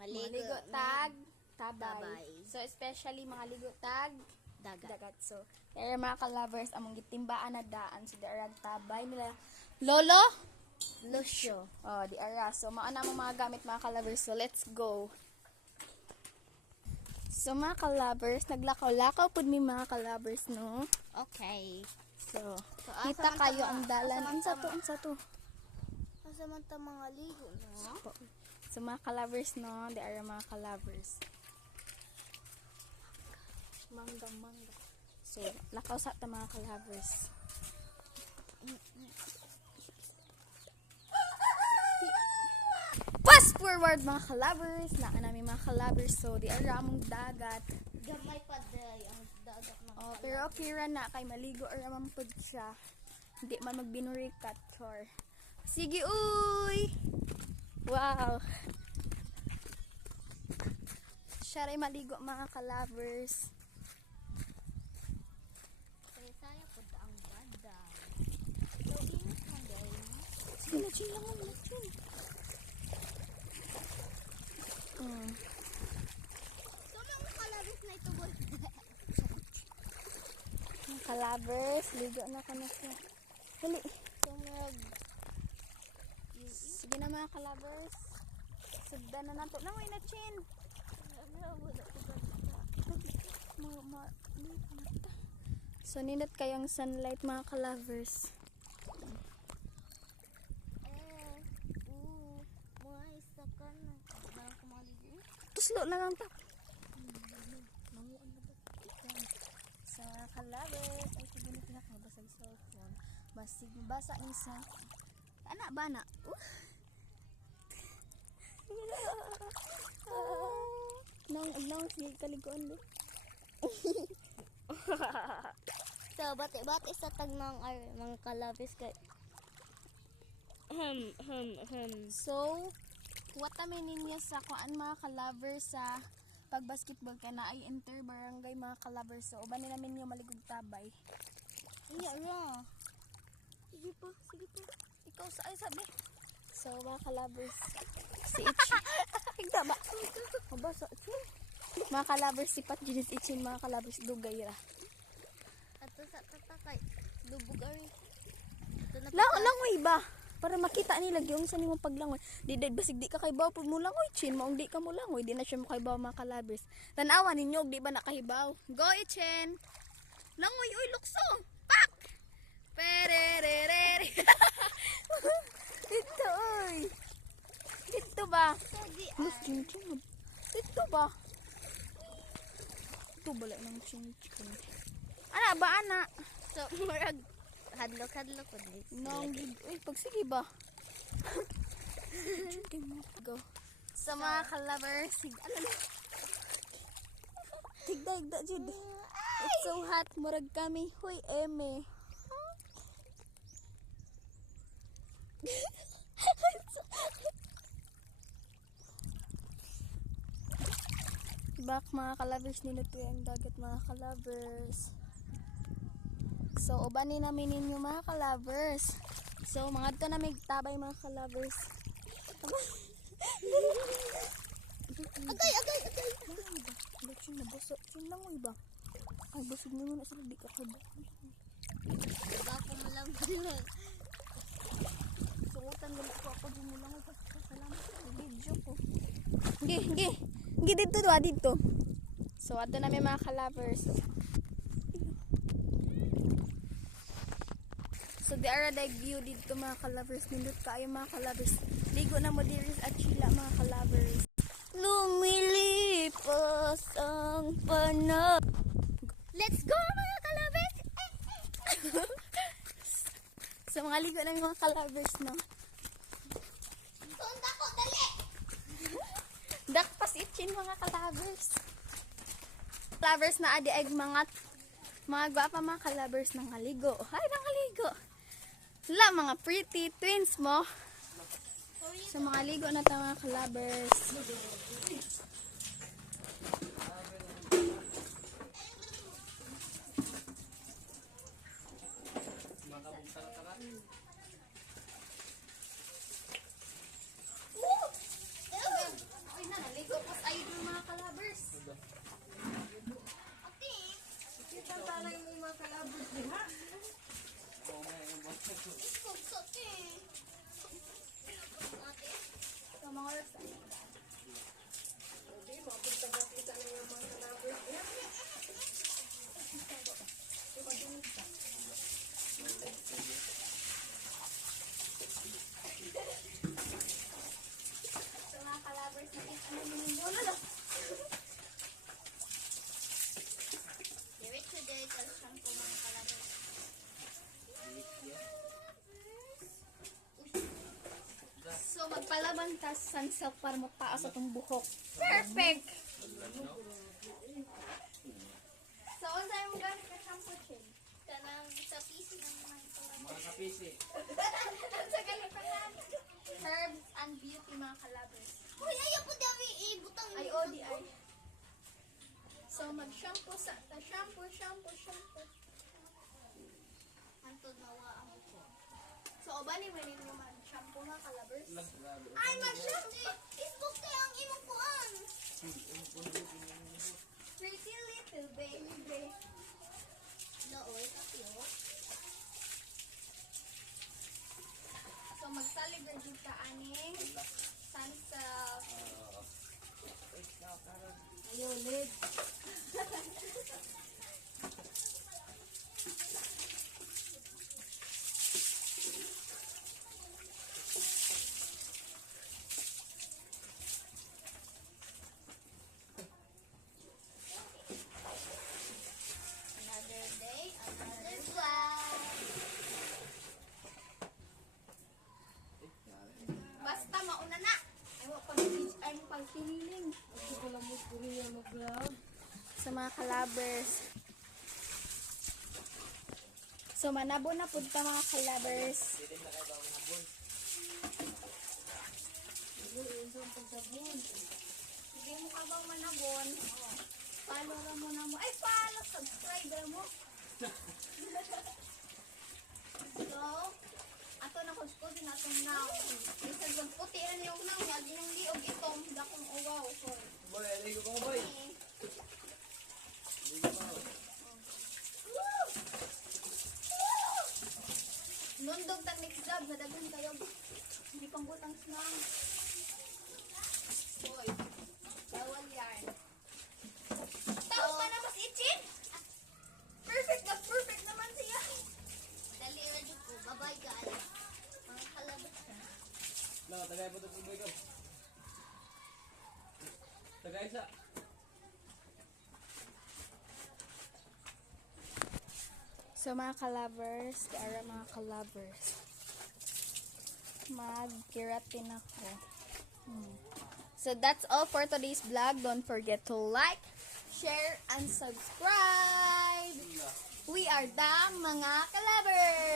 Maligo tag tabay. Tabay. So especially mga ligo tag Dagat. dagat. So there mga ka-lovers among gitimbaan na daan so there ang tabay nila. Lolo? Lucio. Oh, di ara. So mao na mo mga gamit mga ka-lovers. So let's go. So mga ka-lovers, naglakaw-lakaw pud mi mga ka-lovers no. Okay. So, So, kita kayo ang dalan. man Unsa to, unsa to? Asa man ta mga ligo no? So mga ka-lovers no, di ara mga ka-lovers. Mangga, mangga. So, lakaw sa ta mga ka-lovers. Fast forward mga ka-lovers, na namin mga ka-lovers. So, di ara among dagat. Gamay pa day ang dagat ng Oh, pero okay ra na kay maligo ra man pud siya. Hindi man magbinurikat chor. Sige uy. Wow. Siya rin maligo mga ka-lovers. Kaya saya pud ang banda. So init man day. Sige na chill lang mo chill. Mm. So mga kalabis na ito boy. Mga ka-lovers, ligo na ka na siya. Dali. So mag Sige na mga ka-lovers. Sugdan na nato. Langoy na chin. So, ninot kayang sunlight mga isa ka kumaligo. Tuslo na lang ba? Sa mga ka-lovers, ay sige na pinakabasag cellphone. Basig basa ni sa Anak ba na? Uh. Nang nang sige kaliguan di. So, bati-bati sa tag ng ar, mga kalabis kay Ahem, ahem, ahem. So, what kami ninyo sa kuan mga ka-lovers sa pag-basketball kaya na ay enter barangay mga ka-lovers. So, uban nila ninyo maligog tabay. Iya, ra. Sige pa, sige pa. Ikaw sa ay sabi. So, mga ka-lovers, si Ichi. Higda ba? Mabasa. Mga ka-lovers, si Pat Ginis Ichin, mga ka-lovers, dugay ra. Ato sa tatakay. Lubog ari. Lang, langoy ba? Para makita nila yung sa nimo paglangoy. Di dahil basig di ka kay baw pud mo langoy chin, maong di ka mo langoy, di na siya mo kay baw mga kalabers. Tanawa ninyo, di ba nakahibaw? Go Ichen. Langoy uy lukso. Pak. Pererere. Dito oy. Dito ba? Mas chin chin. Dito ba? Ito bala ng chin chin. Ana ba ana? So, murag hadlok-hadlok ko di. Nang uy pagsige ba? Go. Sa mga ka-lovers, sig ano na? Tigda, igda, Jud. It's so hot, murag kami. Hoy, eme. Back mga ka-lovers, niluto ang dagat mga ka-lovers. So, ubanin namin ninyo mga ka-lovers. So, mga to na may tabay mga ka-lovers. Agay, agay, agay. Ano chin na baso? Chin lang mo iba. Ay, basig mo na sila. Di ka kaba. Diba ako malang dili. Suotan galit ko ako dun mo lang. Ay, Salamat sa video ko. Gi, gi. Gi dito do, dito. So, ato na may mga ka-lovers. So, di ara dag view dito mga ka-lovers. Nindot kayo mga ka-lovers. Ligo na mo diris at chila mga ka-lovers. Lumilipas ang panahon. Let's go mga kalabis! So, mga ligo na mga ka-lovers, no? Tunda ko, dali! Dakpas itchin mga ka-lovers. Lovers na adi ay mga mga gwapa mga ka-lovers ng haligo. Ay, ng haligo. Wala, mga pretty twins mo. So, mga ligo na ta mga ka-lovers. Ay na, naligo Lalaban ta sa sunsilk para mataas atong buhok. Perfect! So, unsa mo gamit ka shampoo chin? Kanang sa PC ng mga kalabas. Mga kapisi. sa galitan Herbs and beauty mga kalabers. Uy, ayaw ko dami ibutang Ay, di ay. So, mag-shampoo sa, ta shampoo, shampoo, shampoo. Antod nawa ang ko. So, obani mo ninyo mag-shampoo mga kalabers. Ay, mag-shampoo! Facebook kaya ang imong kuan. Pretty little baby. Nooy, kapyo. So, magsalig na dito aning sunsilk. Ayaw, lid. Another day, another vlog. Basta mauna na. Ay, wa pag ay mo pag piniling. Sa mga kalabers. So, manabo na pud ta mga kalabers. Hindi mo ka bang manabon? Follow ka mo na mo. Ay, follow! Subscriber mo. so, ato na kuskusin natin now. Isa yung puti na yung nang, wag yung liog itong dakong uwaw. So, Boy, aligo ko boy. Nundog tag next job, nadagan kayo. Hindi pang butang snang. Boy, bawal yan. Tao ka na mas itchin! Perfect na perfect naman siya. Dali na dito ko. Bye-bye, guys. Mga kalabas na. No, tagay po ito boy ko. Tagay sa. So mga kalabers, kaya mga kalabers, mag-keratin ako. Hmm. So that's all for today's vlog. Don't forget to like, share, and subscribe. We are the mga kalabers.